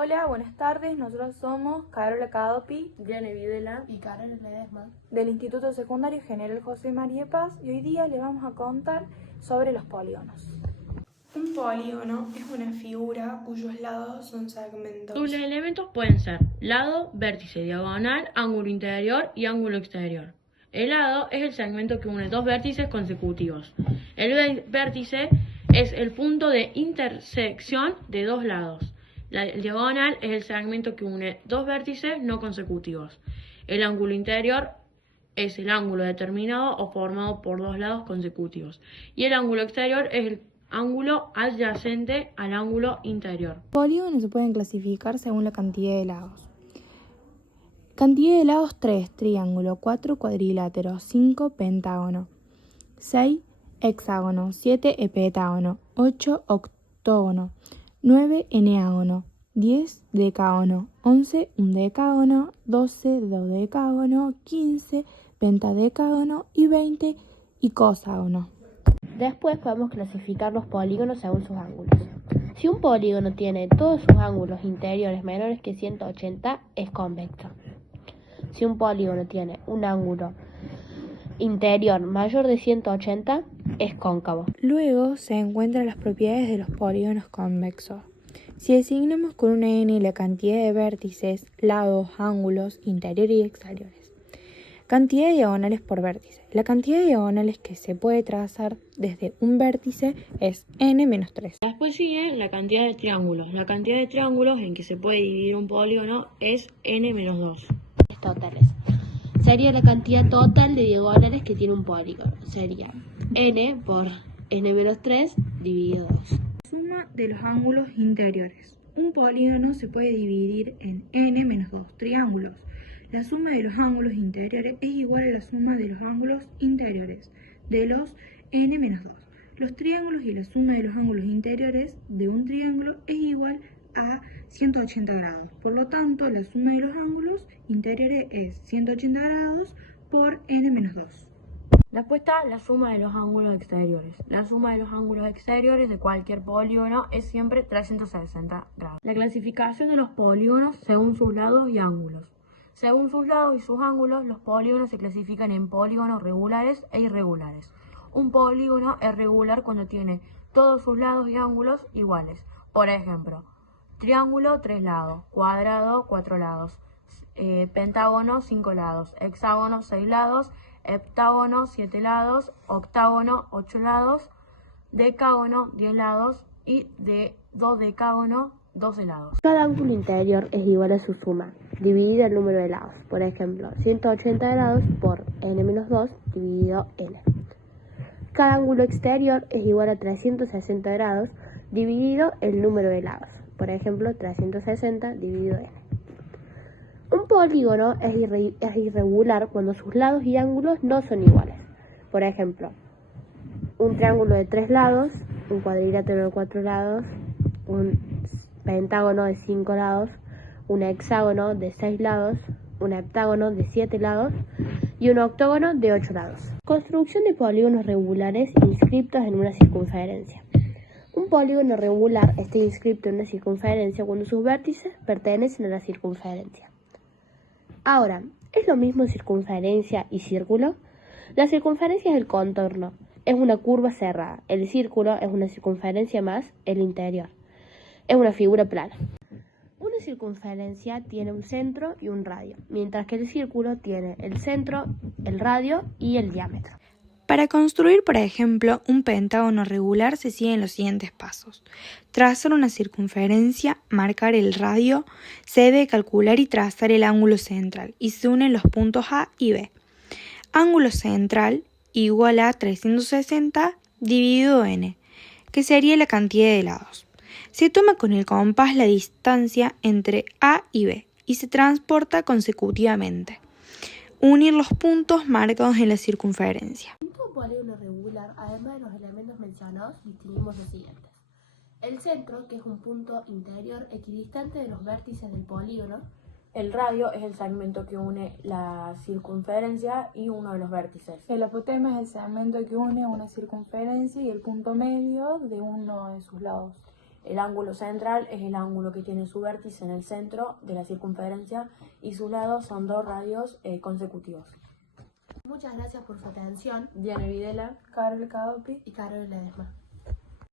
Hola, buenas tardes. Nosotros somos Carola Cadopi, Diana Videla y Karen Ledesma del Instituto Secundario General José María Paz, y hoy día les vamos a contar sobre los polígonos. Un polígono es una figura cuyos lados son segmentos. Sus elementos pueden ser lado, vértice, diagonal, ángulo interior y ángulo exterior. El lado es el segmento que une dos vértices consecutivos. El vértice es el punto de intersección de dos lados. El diagonal es el segmento que une dos vértices no consecutivos. El ángulo interior es el ángulo determinado o formado por dos lados consecutivos. Y el ángulo exterior es el ángulo adyacente al ángulo interior. Los polígonos se pueden clasificar según la cantidad de lados. Cantidad de lados: 3, triángulo; 4, cuadrilátero; 5, pentágono; 6, hexágono; 7, hepentágono; 8, octógono; 9, eneágono; 10, decágono; 11, undecágono; 12, dodecágono; 15, pentadecágono; y 20, icósagono. Después podemos clasificar los polígonos según sus ángulos. Si un polígono tiene todos sus ángulos interiores menores que 180, es convexo. Si un polígono tiene un ángulo interior mayor de 180, es cóncavo. Luego se encuentran las propiedades de los polígonos convexos. Si designamos con una n la cantidad de vértices, lados, ángulos interiores y exteriores. Cantidad de diagonales por vértice. La cantidad de diagonales que se puede trazar desde un vértice es n-3. Después sigue la cantidad de triángulos. La cantidad de triángulos en que se puede dividir un polígono es n-2. Totales. Sería la cantidad total de diagonales que tiene un polígono. Sería n por n-3 dividido 2. Suma de los ángulos interiores. Un polígono se puede dividir en n-2 triángulos. La suma de los ángulos interiores es igual a la suma de los ángulos interiores de los n-2. Los triángulos y la suma de los ángulos interiores de un triángulo es igual a 180 grados. Por lo tanto, la suma de los ángulos interiores es 180 grados por n-2. Después está la suma de los ángulos exteriores. La suma de los ángulos exteriores de cualquier polígono es siempre 360 grados. La clasificación de los polígonos según sus lados y ángulos. Según sus lados y sus ángulos, los polígonos se clasifican en polígonos regulares e irregulares. Un polígono es regular cuando tiene todos sus lados y ángulos iguales. Por ejemplo, triángulo 3 lados, cuadrado 4 lados, pentágono 5 lados, hexágono 6 lados, heptágono 7 lados, octágono 8 lados, decágono 10 lados y de dodecágono 12 lados. Cada ángulo interior es igual a su suma, dividida el número de lados. Por ejemplo, 180 grados por n-2 dividido n. Cada ángulo exterior es igual a 360 grados dividido el número de lados. Por ejemplo, 360 dividido n. Un polígono es irregular cuando sus lados y ángulos no son iguales. Por ejemplo, un triángulo de 3 lados, un cuadrilátero de 4 lados, un pentágono de 5 lados, un hexágono de 6 lados, un heptágono de 7 lados y un octógono de 8 lados. Construcción de polígonos regulares inscriptos en una circunferencia. Un polígono regular está inscrito en una circunferencia cuando sus vértices pertenecen a la circunferencia. Ahora, ¿es lo mismo circunferencia y círculo? La circunferencia es el contorno, es una curva cerrada. El círculo es una circunferencia más el interior. Es una figura plana. Una circunferencia tiene un centro y un radio, mientras que el círculo tiene el centro, el radio y el diámetro. Para construir, por ejemplo, un pentágono regular se siguen los siguientes pasos. Trazar una circunferencia, marcar el radio, se debe calcular y trazar el ángulo central y se unen los puntos A y B. Ángulo central igual a 360 dividido n, que sería la cantidad de lados. Se toma con el compás la distancia entre A y B y se transporta consecutivamente. Unir los puntos marcados en la circunferencia. En todo polígono regular, además de los elementos mencionados, distinguimos los siguientes. El centro, que es un punto interior equidistante de los vértices del polígono. El radio es el segmento que une la circunferencia y uno de los vértices. El apotema es el segmento que une una circunferencia y el punto medio de uno de sus lados. El ángulo central es el ángulo que tiene su vértice en el centro de la circunferencia y sus lados son dos radios consecutivos. Muchas gracias por su atención. Diana Videla, Carol Cadopi y Carol Ledesma.